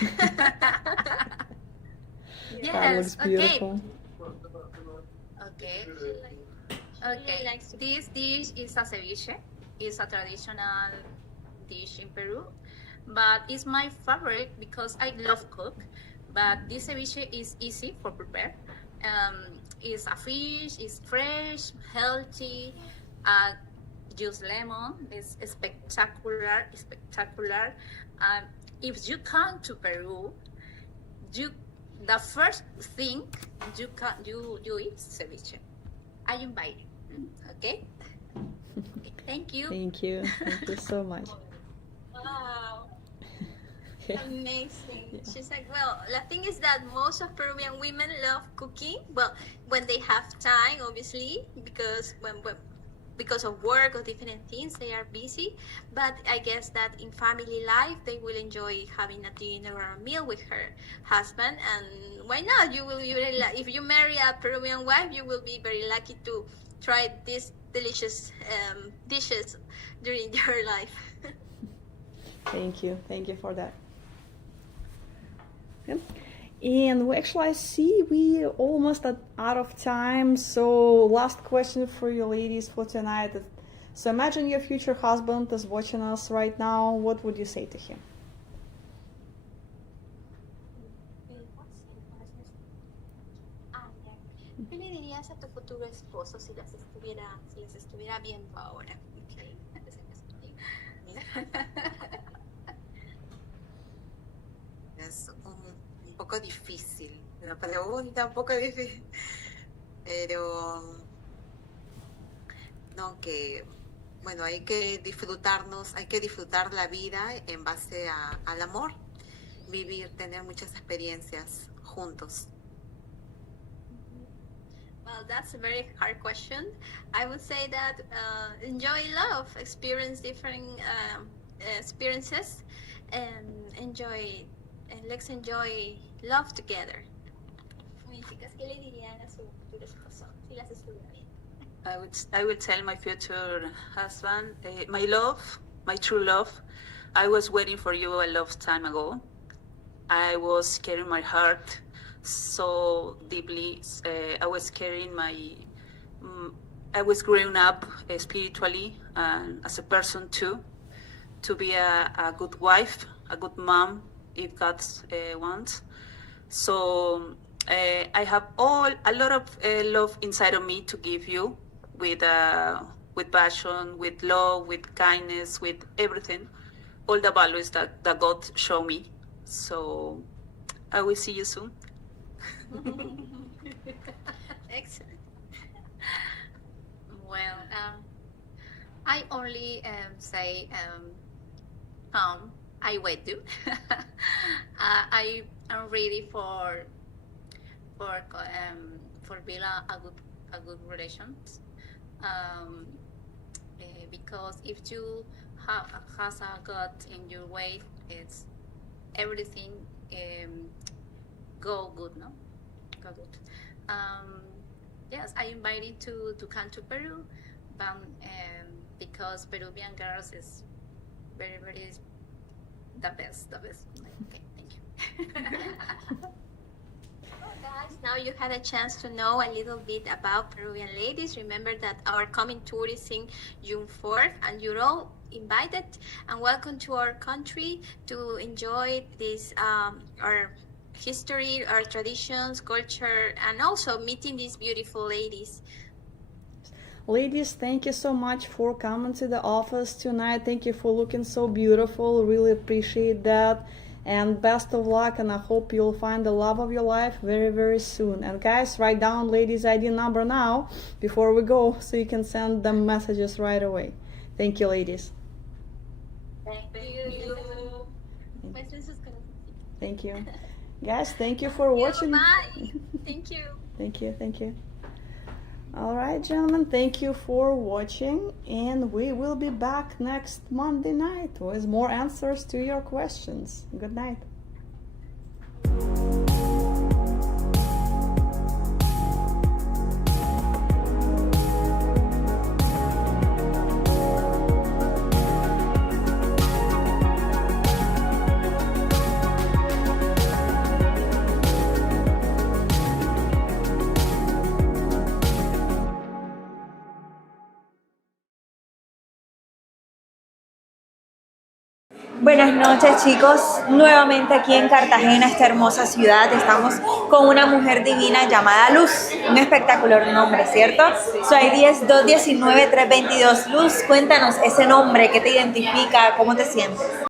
Yes. That looks beautiful. Okay. Okay. This dish is a ceviche. It's a traditional dish in Peru, but it's my favorite because I love cook. But this ceviche is easy for prepare. It's a fish. It's fresh, healthy. Use lemon. It's spectacular. If you come to Peru, you the first thing you eat ceviche. I invite you. Okay? Okay, thank you. Thank you. Thank you so much. Wow. Amazing. She's like, well, the thing is that most of Peruvian women love cooking. Well, when they have time, obviously, because of work or different things, they are busy. But I guess that in family life, they will enjoy having a dinner or a meal with her husband. And why not? If you marry a Peruvian wife, you will be very lucky to try these delicious dishes during your life. Thank you. Thank you for that. Yep. And I see we almost out of time. So last question for you ladies for tonight. So imagine your future husband is watching us right now. What would you say to him? ¿Qué le dirías a tu futuro esposo si les estuviera viendo ahora? Okay. Es un poco difícil, una pregunta un poco difícil, pero no, que bueno, hay que disfrutar la vida en base al amor, tener muchas experiencias juntos. Well, that's a very hard question. I would say that enjoy love, experience different experiences, and let's enjoy love together. ¿Qué le dirían a su futuro esposo si las estuviera viendo? I would tell my future husband, my love, my true love, I was waiting for you a long time ago. I was carrying my heart so deeply. I was carrying I was growing up spiritually and as a person too, to be a good wife, a good mom, if God wants. So I have a lot of love inside of me to give you, with passion, with love, with kindness, with everything, all the values that God showed me. So I will see you soon. Excellent. Well, I only say I wait you. I am ready for build a good relations. Because if you has a God in your way, it's everything go good, no? Go good. Yes, I invited to come to Peru, but because Peruvian girls is very, very the best. Okay, thank you. Guys, now you had a chance to know a little bit about Peruvian ladies. Remember that our coming tour is in June 4th, and you're all invited and welcome to our country to enjoy this our history, our traditions, culture, and also meeting these beautiful ladies. Ladies, thank you so much for coming to the office tonight. Thank you for looking so beautiful. Really appreciate that. And best of luck, and I hope you'll find the love of your life very, very soon. And guys, write down ladies' ID number now before we go so you can send them messages right away. Thank you, ladies. Thank you. Thank you. Guys, thank you for watching. Bye. Thank you. Thank you. All right, gentlemen, thank you for watching, and we will be back next Monday night with more answers to your questions. Good night. Buenas noches, chicos, nuevamente aquí en Cartagena, esta hermosa ciudad. Estamos con una mujer divina llamada Luz, un espectacular nombre, ¿cierto? Su ID es 219-322. Luz, cuéntanos ese nombre, ¿qué te identifica? ¿Cómo te sientes?